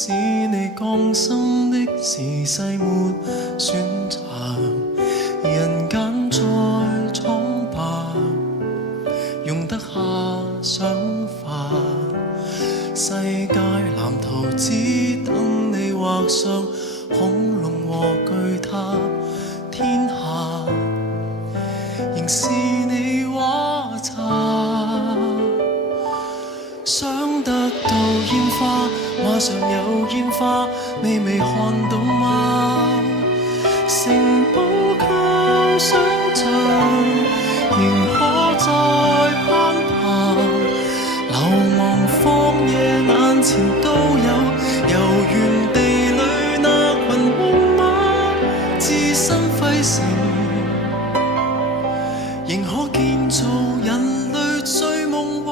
使你降生的時勢沒選擇，人間再蒼白，用得下想法。世界藍圖只等你畫上恐龍和巨塔，天下仍是你畫冊。想得到煙花，畫上有煙花，你未看到嗎？城堡靠想像，仍可再攀爬。流亡荒野眼前都有，遊園地裏那群木馬，置身廢城，仍可建造人類最夢。